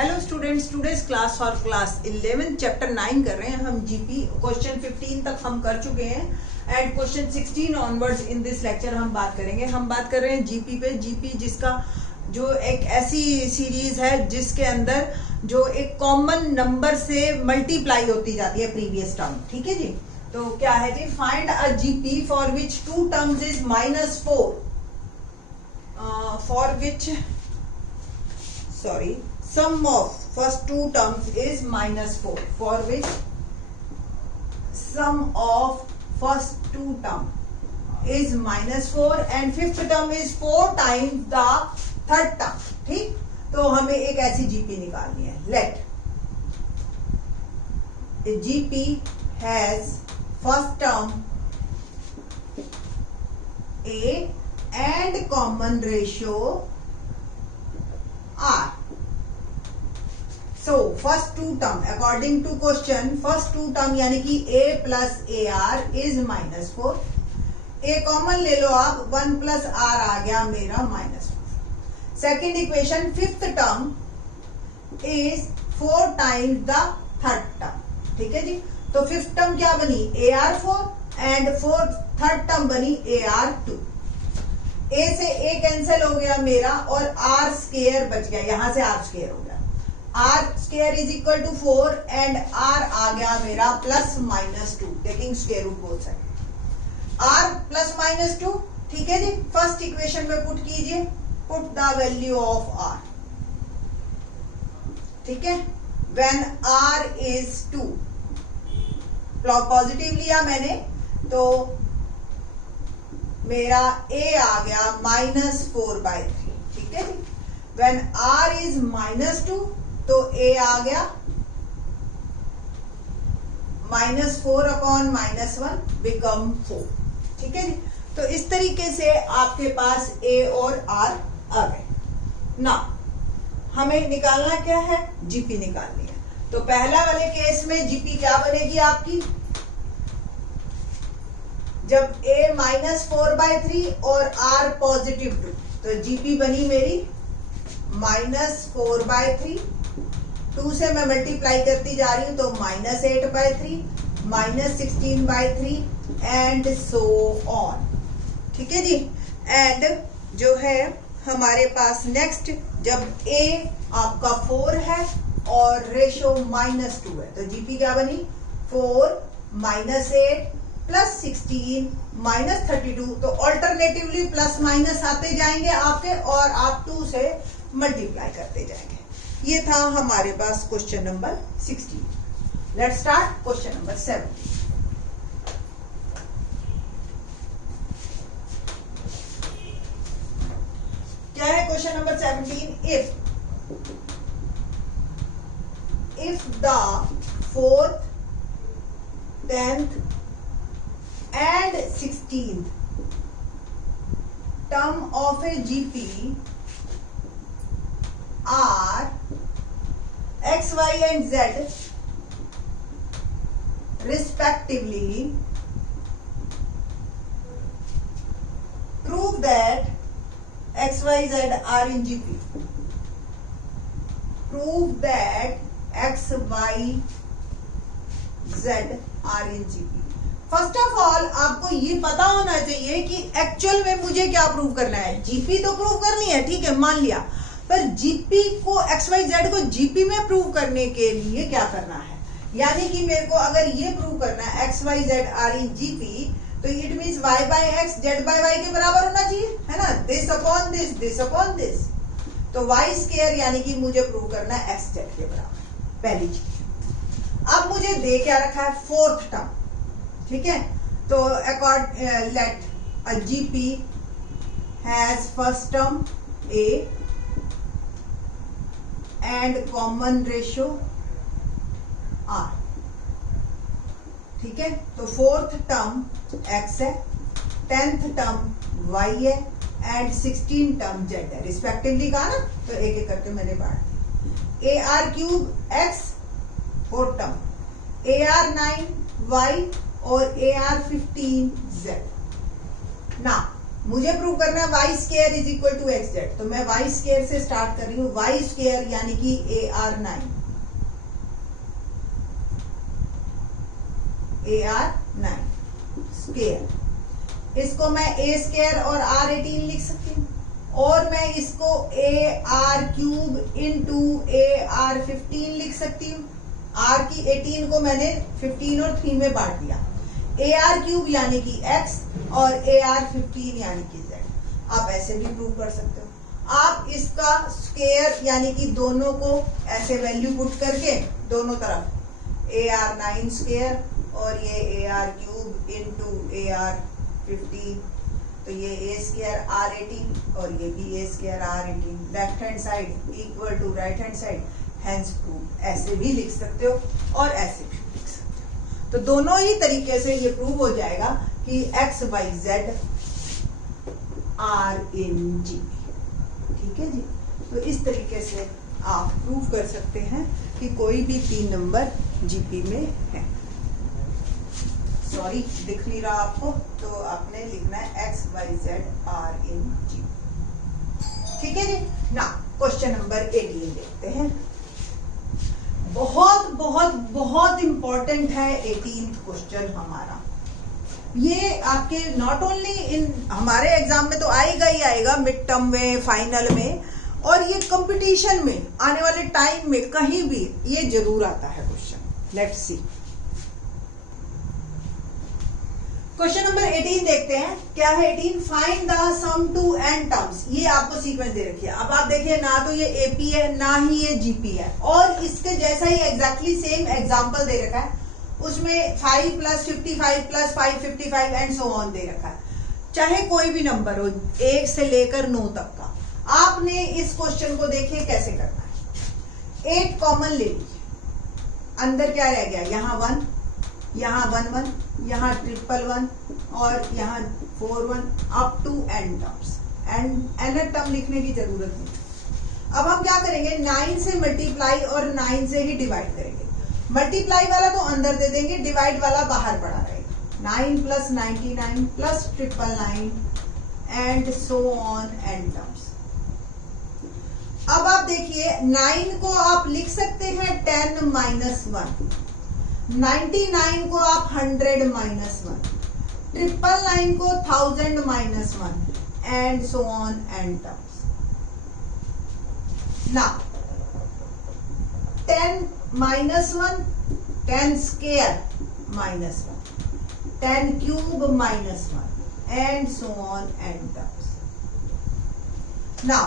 Hello students, today's class for class 11 chapter 9 कर रहे हैं हम जीपी। क्वेश्चन 15 तक हम कर चुके हैं and question 16 onwards in this lecture हम बात करेंगे। हम बात कर रहे हैं जीपी पे। जीपी जिसका जो एक ऐसी सीरीज है जिसके अंदर जो एक कॉमन नंबर से मल्टीप्लाई होती जाती है प्रीवियस टर्म। ठीक है जी, तो क्या है जी, find a GP for which two terms is -4 for which sum of first two terms is -4 for which sum of first two term is -4 and fifth term is 4 times the third term। ठीक, तो हमें एक ऐसी GP निकालनी है। let a GP has first term A and common ratio R। So first two term according to question, first two term यानी कि a plus AR is -4। a common ले लो आप, 1 plus R आ गया मेरा -4। Second equation, fifth term is 4 times the third term। ठीक है जी, तो फिफ्थ टर्म क्या बनी, AR4 एंड थर्ड टर्म बनी AR2। a से a कैंसिल हो गया मेरा और r स्क्वायर बच गया, यहां से r स्क्वायर हो गया। r square is equal to 4 and r आ गया मेरा +-2 taking square root both side. r +-2, ठीक है जी। फर्स्ट इक्वेशन में पुट कीजिए, put the value of r। ठीक है, व्हेन r इज 2, पॉजिटिव लिया मैंने तो मेरा a आ गया -4/3। ठीक है जी, व्हेन r इज -2 तो a आ गया -4/-1 बिकम 4। ठीक है जी, तो इस तरीके से आपके पास a और r आ गए ना। हमें निकालना क्या है, जीपी निकालनी है। तो पहला वाले केस में जीपी क्या बनेगी आपकी, जब a -4/3 और r +2 तो जीपी बनी मेरी -4/3। 2 से मैं मल्टीप्लाई करती जा रही हूं तो -8/3, -16/3 एंड सो ऑन। ठीक है जी, एंड जो है हमारे पास नेक्स्ट, जब a आपका 4 है और रेशो -2 है तो जीपी क्या बनी, 4 -8 +16 -32। तो ऑल्टरनेटिवली प्लस माइनस आते जाएंगे आपके और आप 2 से मल्टीप्लाई करते जाएंगे। ये था हमारे पास question number 16। Let's start question number 17। क्या है question number 17, if the 4th 10th and 16th term of a GP are x, y and z respectively, prove that x, y, z are in GP। prove that x, y, z are in GP। First of all आपको ये पता होना चाहिए कि actual में मुझे क्या prove करना है। जीपी तो प्रूव करनी है, ठीक है, मान लिया, पर जीपी को XYZ को जीपी में प्रूव करने के लिए क्या करना है, यानी कि मेरे को अगर ये प्रूव करना है XYZ आर इन जीपी तो इट मींस y/x z/y के बराबर होना चाहिए, है ना, this upon this, this upon this. तो y स्क्वायर यानी कि मुझे प्रूव करना है xz के बराबर, पहली चीज। अब मुझे दे क्या रखा है, फोर्थ टर्म। ठीक है, तो let a GP has first term a and common ratio r। ठीक है, तो फोर्थ टर्म x है, 10th टर्म y है एंड 16 टर्म z है, रिस्पेक्टिवली कहा ना, तो एक एक करके मैंने बांट दिया। AR³ x fourth term, AR9 y और AR15 z। ना मुझे प्रूव करना है y square is equal to x z, तो मैं वाई स्केयर से स्टार्ट कर रही हूँ। वाई स्केयर यानी कि AR9 स्केयर, इसको मैं A स्केयर और R18 लिख सकती हूँ, और मैं इसको AR³ इंटू AR15 लिख सकती हूँ। R की 18 को मैंने 15 और 3 में बांट दिया। AR³ यानी कि x और AR15 यानी कि z। आप ऐसे भी प्रूव कर सकते हो। आप इसका स्क्वायर यानी कि दोनों को ऐसे वैल्यू पुट करके दोनों तरफ AR9 स्क्वायर और ये AR³ इंटू AR15, तो ये A स्क्वायर R18 और ये भी A square R18, left hand side equal to right hand side, hence prove. ऐसे भी लिख सकते हो और ऐसे भी लिख सकते हो, तो दोनों ही तरीके से ये प्रूव हो जाएगा कि x y z are in G. ठीक है जी, तो इस तरीके से आप प्रूव कर सकते हैं कि कोई भी 3 नंबर जीपी में है। सॉरी दिख नहीं रहा आपको, तो आपने लिखना है x y z are in G. ठीक है जी ना। क्वेश्चन नंबर 18 देखते हैं। बहुत बहुत बहुत इंपॉर्टेंट है 18th क्वेश्चन हमारा। ये आपके नॉट ओनली इन हमारे एग्जाम में तो आएगा ही आएगा, मिड टर्म में, फाइनल में, और ये कंपटीशन में आने वाले टाइम में कहीं भी ये जरूर आता है question. Let's see question number 18 देखते हैं। क्या है 18? Find the sum to n terms. ये आपको सीक्वेंस दे रखी है। अब आप देखिए, ना तो ये एपी है ना ही ये जीपी है, और इसके जैसा ही एग्जैक्टली सेम एग्जांपल दे रखा है। उसमें 5 + 55 + 555 एंड सो ऑन दे रखा है। चाहे कोई भी नंबर हो, 1 से लेकर 9 तक का। आपने इस क्वेश्चन को देखिए कैसे करना है। 8 कॉमन ले लीजिए, अंदर क्या रह गया, यहाँ 1, यहाँ 1 1, यहाँ 1 और यहाँ 4 1 up to n terms. n term लिखने की जरूरत नहीं। अब हम क्या करेंगे, 9 से मल्टीप्लाई और 9 से ही डिवाइड करेंगे। मल्टीप्लाई वाला तो अंदर दे देंगे, डिवाइड वाला बाहर पड़ा रहेगा। 9 + 99 + 999 and so on n terms. अब आप देखिए, 9 को आप लिख सकते हैं 10 - 1, 99 को आप 100 - 1, 999 को 1000 - 1 and so on n terms. Now 10 - 1, 10 square -1, 10 cube -1 and so on n terms. Now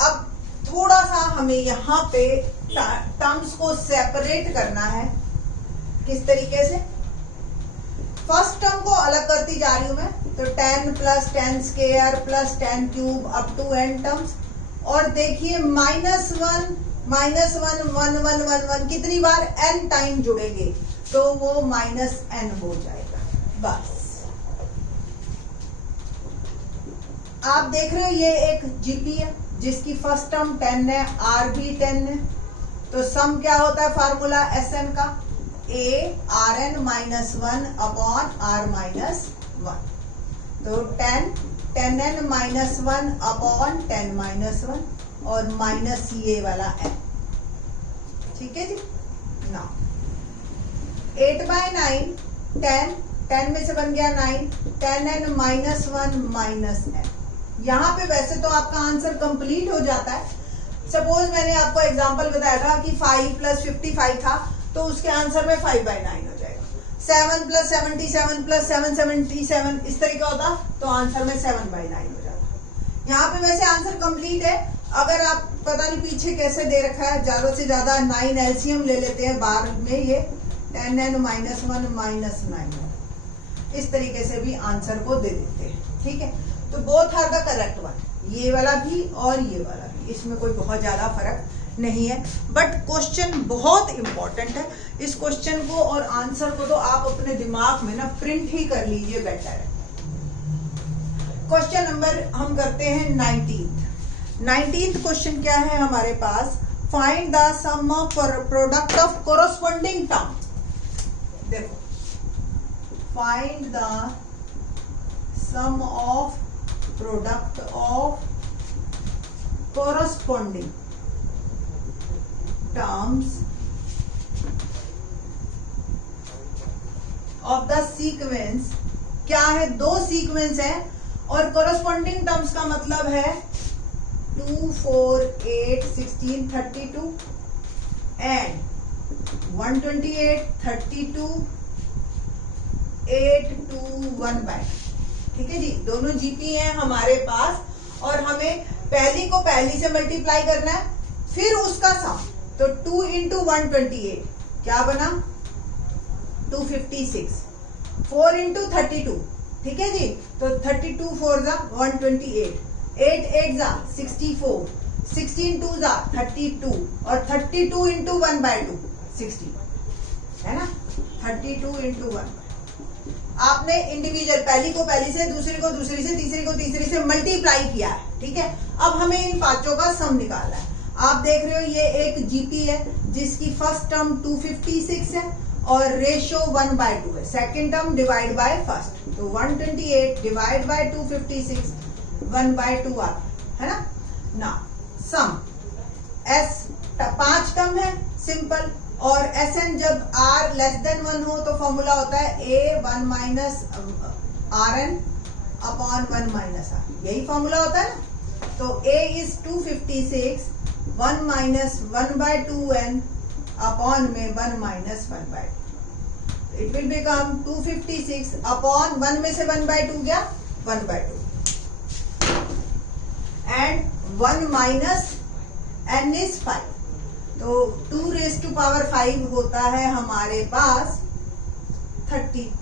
अब थोड़ा सा हमें यहाँ पे टर्म्स को सेपरेट करना है। किस तरीके से? फर्स्ट टर्म को अलग करती जा रही हूं मैं, तो 10 + 10 square + 10 cube up to n terms. और देखिए -1 -1 1 1 1 1 कितनी बार n टाइम जुड़ेंगे, तो वो -n हो जाएगा। बस आप देख रहे हो, ये एक जीपी है जिसकी फर्स्ट टर्म 10 है, r भी 10 है, तो सम क्या होता है फार्मूला Sn का, a Rn - 1 अपॉन r - 1, तो 10n - 1 अपॉन 10 - 1 और माइनस ये वाला n। ठीक है जी ना। 8/9 10 में से बन गया 9, 10n - 1 -n। यहाँ पे वैसे तो आपका आंसर कंप्लीट हो जाता है। सपोज मैंने आपको एग्जांपल बताया था कि 5 + 55 था, तो उसके आंसर में 5/9 हो जाएगा। 7 + 77 + 777 इस तरीका होता, तो आंसर में 7/9 हो जाता। यहाँ पे वैसे आंसर कंप्लीट है। अगर आप पता नहीं पीछे कैसे दे रखा है, ज्यादा से ज्यादा 9 एलसीएम ले लेते हैं बार में, ये 10n - 1 -9, इस तरीके से भी आंसर को दे देते हैं। ठीक है, तो both are the correct one, ये वाला भी और ये वाला भी, इसमें कोई बहुत ज्यादा फर्क नहीं है। बट क्वेश्चन बहुत इंपॉर्टेंट है। इस क्वेश्चन को और आंसर को तो आप अपने दिमाग में ना प्रिंट ही कर लीजिए, बेटर है। क्वेश्चन नंबर हम करते हैं 19th क्वेश्चन क्या है हमारे पास, find the sum of product of corresponding term. देखो, find the sum of product of corresponding terms of the sequence। क्या है, दो सीक्वेंस है और corresponding terms का मतलब है 2, 4, 8, 16, 32 and 128, 32, 8, 2, 1 बाय। ठीक है जी, दोनों जीपी हैं हमारे पास और हमें पहली को पहली से मल्टीप्लाई करना है, फिर उसका सम। तो 2 इंटू 128 क्या बना 256, 4 इंटू 32, ठीक है जी। तो 32 4 जा 128, 8 8 जा 64, 16 2 जा 32 और 32 इंटू 1 बाय 2 60 है ना। 32 इंटू 1 आपने इंडिविजुअल पहली को पहली से, दूसरी को दूसरी से, तीसरी को तीसरी से मल्टीप्लाई किया है। ठीक है, अब हमें इन पांचों का सम निकालना है। आप देख रहे हो ये एक जीपी है जिसकी फर्स्ट टर्म 256 है और रेशियो 1/2 है। Second term divide by first, तो 128 डिवाइड बाय 256 1/2 आता है ना। ना सम एस 5 टर्म है सिंपल, और एस एन जब आर लेस देन 1 हो तो फॉर्मूला होता है a 1 minus r n upon 1 minus r, यही फॉर्मूला होता है ना। तो a is 256 1 minus 1/2 n upon में 1 minus 1/2, it will become 256 upon 1 में से 1/2 गया 1/2 एंड 1 माइनस एन इज 5। तो 2 रेज़ टू पावर 5 होता है हमारे पास 32।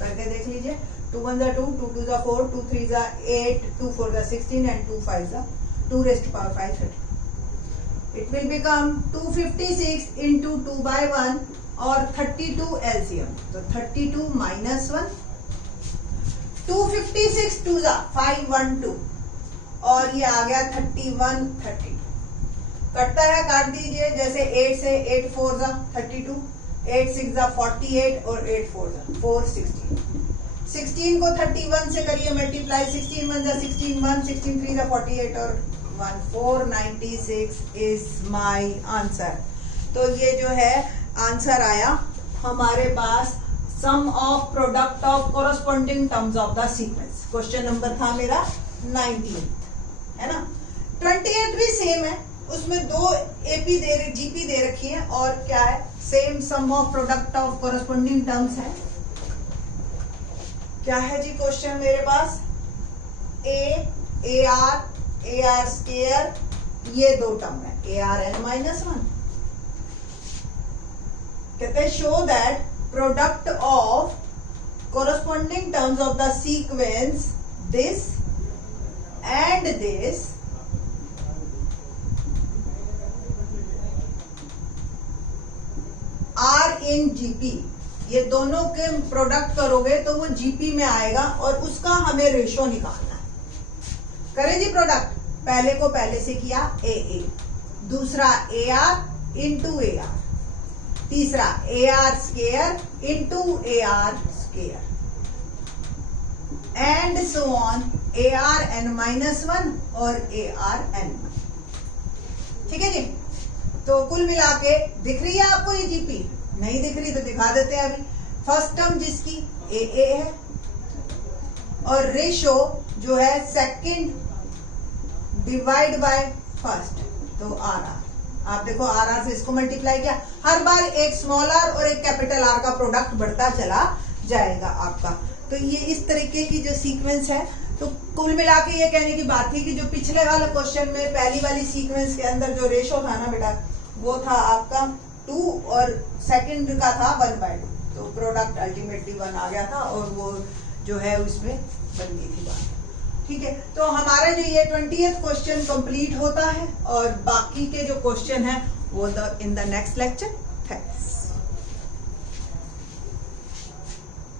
करके देख लीजिए, 2 1 जा 2, 2 2 जा 4, 2 3 जा 8, 2 4 जा 16 एंड 2 5 जा 2 raise to power 5 30। It will become 256 into 2/1 और 32 एलसीएम, तो 32 माइनस 1, 256 2 जा 512 और ये आ गया 31 32। कटता है काट दीजिए, जैसे 8 से 8 4 जा 32, 8 6 जा 48 और 8 4 जा 416। 16 को 31 से करिए मल्टीप्लाई, 16 1 जा 16 1, 16 3 जा 48 और 1 496 इज माय आंसर। तो ये जो है आंसर आया हमारे पास, sum of product of corresponding terms of the sequence. Question number था मेरा 19 है ना। 28 भी सेम है, उसमें दो एपी जीपी दे रखी है और क्या है same sum of product of corresponding terms है। क्या है जी क्वेश्चन मेरे पास, ए आर स्केयर, ये दो टर्म है ए आर एन माइनस 1। कहते हैं show that product of corresponding terms of the sequence this and this are in GP. ये दोनों के प्रोडक्ट करोगे तो वो जीपी में आएगा और उसका हमें रेशो निकालना है। करें जी प्रोडक्ट, पहले को पहले से किया ए, दूसरा A R into A R, तीसरा A R square into A R square and so on A R N minus 1 और ए आर एन। ठीक है जी। तो कुल मिला के दिख रही है आपको ये जीपी, नहीं दिख रही तो दिखा देते हैं अभी। फर्स्ट टर्म जिसकी ए है और रेशो जो है सेकंड डिवाइड बाय फर्स्ट, तो आर आर। आप देखो आर आर से इसको मल्टीप्लाई किया, हर बार एक स्मॉल आर और एक कैपिटल आर का प्रोडक्ट बढ़ता चला जाएगा आपका। तो ये इस तरीके की जो सीक्वेंस है। तो कुल मिला के ये कहने की बात थी कि जो पिछले वाले क्वेश्चन में पहली वाली सीक्वेंस के अंदर जो रेशो था ना बेटा, वो था आपका 2 और सेकंड का था 1/2, तो प्रोडक्ट अल्टीमेटली 1 आ गया था और वो जो है उसमें बन गई थी बात। ठीक है, तो हमारा जो ये 20th क्वेश्चन कंप्लीट होता है और बाकी के जो क्वेश्चन है वो in the next lecture. Thanks.